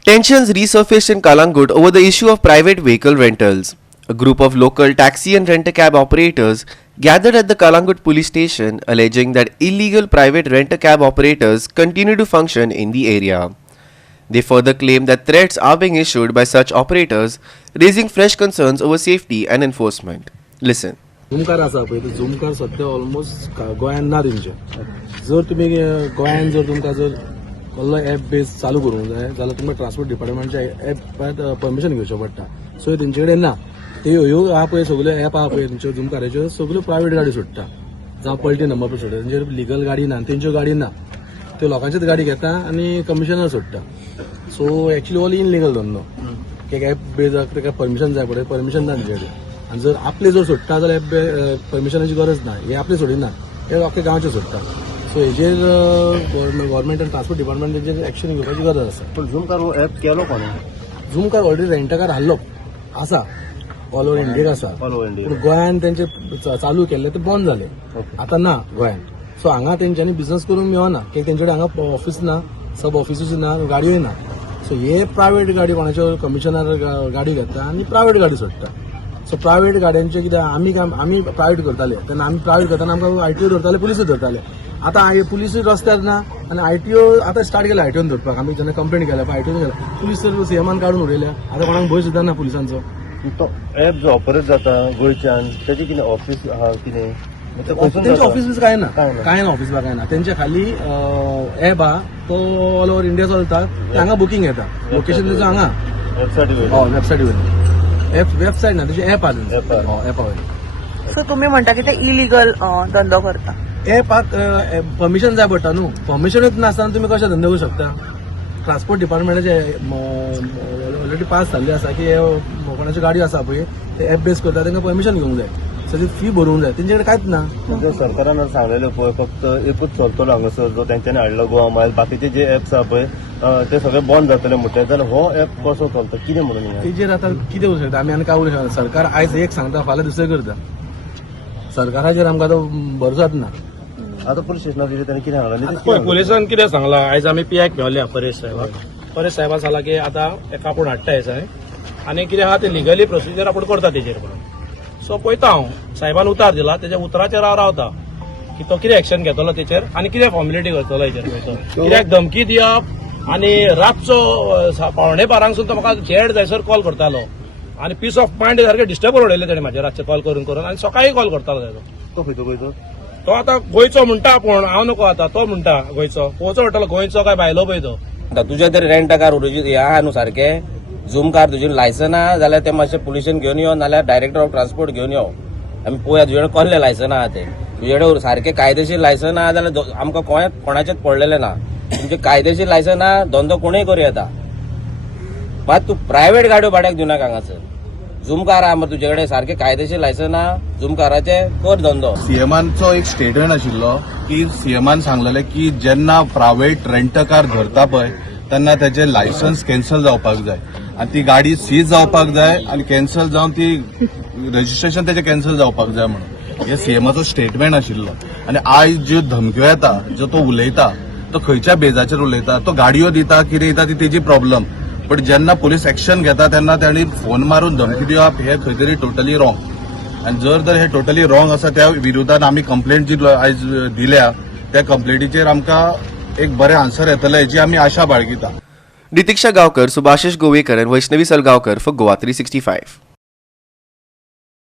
Tensions resurfaced in Kalangut over the issue of private vehicle rentals. A group of local taxi and rent-a-cab operators gathered at the Kalangut police station alleging that illegal private rent-a-cab operators continue to function in the area. They further claim that threats are being issued by such operators, raising fresh concerns over safety and enforcement. Listen. झुमकार आसा पळय तो झुमकार सध्या almost गोंयान ना तेंचे जर तुमी गोंयान जर तुमकां जर कसलो एप बेस चालू करूंक जाय जाल्यार तुमकां ट्रान्सपोर्ट डिपार्टमेंटच्या एपांत परमिशन घेवचें पडटा सो तेंचे कडेन ना ते ह्यो आहा पळय सगल्यो एप आहा पळय तेंच्यो झुमकाराच्यो सगल्यो प्रायवेट गाडी सोडटा जावं पलटी नंबर प्लेट सोडटा तेंचेर लिगल गाडी ना तेंच्यो गाडी ना त्यो लोकांचीच गाडी घेता आनी कमिशनर सोडटा सो एक्चुअली ऑल इनलिगल धंदो एक एप बेज तेका परमिशन जाय पडटा परमिशन ना तेंचे कडेन आणि जर आपले जर सोडटा जाल्यार परमिशनाची गरज ना हे आपले सोडिना हे अख्ख्या गांवचे सोडटा सो हेजेर गव्हर्मेंट आनी ट्रान्सपोर्ट डिपार्टमेंट तेजेर एक्शन घेवपाची गरज आसा पण झुमकार हो ऍप केलो कोणी झुमकार ऑलरेडी रेंटाकार हाडलो आसा ऑल ओव्हर इंडियेक आसा ऑल ओव्हर इंडिया पूण गोंयान तेंचे चालू केल्ले ते बंद जाले आतां ना गोंयान सो हांगा तेंच्यांनी बिझनेस करूंक मेळना कित्याक तेंचे कडेन हांगा ऑफिस ना सब ऑफिसूच ना गाडयोय ना सो हे प्रायवेट गाडी कोणाच्यो कमिशनर गाडी घेता आनी प्रायवेट गाडी सोडटा सो प्रायवेट गाड्यांचे कितें आमी प्रायवेट करताले तेन्ना आमी प्रायवेट करताना आमकां आयटीओ धरताले पुलिसूय धरताले आतां पुलिसूय रस्त्यार ना आनी आयटीओ आतां स्टार्ट केला आयटीओन धरपाक आमी जेन्ना कंप्लेंट केल्या आयटीओन गेला पुलीस तर सीएमान काडून उडयल्या आतां कोणाक भंय सुद्दां ना पुलिसांचो तो ऍप जो ऑपरेट जाता गोंयच्यान तेजे कितें ऑफिस आहा कितें तेंचे ऑफिस बीस काय ना काय ना ऑफिस बा काय ना तेंचे खाली एप आहा तो ऑल ओव्हर इंडिया चलता ते हांगा बुकींग येता लोकेशन तेजो हांगा वेबसायटीर वेबसायट ना तेजे एप आहा एपा वयल्यान सो तुम्ही म्हणता की ते इलिगल धंदो करता एपाक परमिशन जाय पडटा न्हू परमिशनूच नासतना तुमी कशें धंदो करूं शकता ट्रान्सपोर्ट डिपार्टमेंटाचे ऑलरेडी पास जाल्ले आसा की कोणाच्यो गाडयो आसा पळय ते एप बेस करता तांकां परमिशन घेवंक जाय सो फी भरूंक जाय तेंचे कडेन कांयच ना सरकारान सांगलेले पळय फक्त एकूच चलतलो हांगासर जो तेंच्यांनी हाडलो गोवा मायल बाकीचे जे एप्स आहा पळय ते सगळे बंद जातले म्हणटा जाल्यार हो एप कसो चलता कितें म्हणून तेजेर आतां कितें उलोवंक शकता आमी आनी काय उलोवंक शकता सरकार आयज एक सांगता फाल्यां दुसरें करता सरकाराचेर आमकां आतां भरोसाच ना आतां पुलीस स्टेशनाचेर तेणी कितें सांगलां पुलिसान कितें सांगला आयज आमी पीआयक मेळ्ळ्या परेश साहेबान सांगला की आतां एका आपूण हाडटा हे आनी कितें आहा ते लिगली प्रोसिजर आपूण करता तेजेर म्हणून सो पळयता हांव साहेबान उतार दिला तेज्या उतराचेर हांव रावता की तो कितें एक्शन घेतलो तेचेर आनी कितें फॉर्मेलिटी करतलो हेचेर पळयतो कित्याक धमकी दिवप आनी रातचो 12:30 तो म्हाका जेड जायसर कॉल करतालो आनी पीस ऑफ मायंड सारकें डिस्टर्ब करून उडयलें तेणें म्हाजे रातचे कॉल करून आनी सकाळीं कॉल करतालो तो खंयचो तो आतां गोंयचो म्हणटा पूण हांव नको आतां तो म्हणटा गोंयचो पोवचो पडटलो गोंयचो काय भायलो पळय तो तुझ्या तरी रेंट कार हे आहा न्हू सारखे झूम कार तुजे लायसन आहा जाल्यार ते मातशें पुलिशेन घेवन यो नाल्यार डायरेक्टर ऑफ ट्रान्सपोर्ट घेवन यो आमी पळोवया तुजे कडेन कसले लायसन आहा ते तुजे कडेन सारखे कायदेशीर लायसन आहा जाल्यार आमकां कोणाचेच पडलेले ना तुमचे कायदेशीर लायसन आहा धंदो कोणूय करूं येता मात तूं प्रायवेट गाडयो भाड्याक दिवनाका हांगासर झूम कार आहा तुजे कडेन सारखे कायदेशीर लायसन आहा झूम काराचे कर धंदो सीएमांचो एक स्टेटमेंट आशिल्लो की सीएमान सांगलेले की जेन्ना प्रायवेट रेंट कार धरता पळय तेन्ना त्याचे लायसन्स कॅन्सल जावपाक जाय आनी ती गाडी सीज जावपाक जाय आनी कॅन्सल जावन ती रजिस्ट्रेशन त्याचे कॅन्सल जावपाक जाय म्हणून हे सीएमाचो स्टेटमेंट आशिल्लो आनी आयज ज्यो धमक्यो येता जो तो उलयता तो खंयच्या बेजाचेर उलयता तो गाडयो दिता कितें दिता ती तेजी प्रॉब्लम बट जेन्ना पुलीस एक्शन घेता तेन्ना तांणी फोन मारून धमकी दिवप हे खंय तरी टोटली रॉंग आनी जर हे टोटली रॉंग आसा त्या विरोधात आमी कंप्लेंट जी आयज दिल्या त्या कंप्लेंटीचेर आमकां एक बरें आन्सर येतलें हेची आमी आशा बाळगिता. नितीक्षा गावकर, Subhashish Govekar and Vaishnavi Salgaonkar for Goa 365.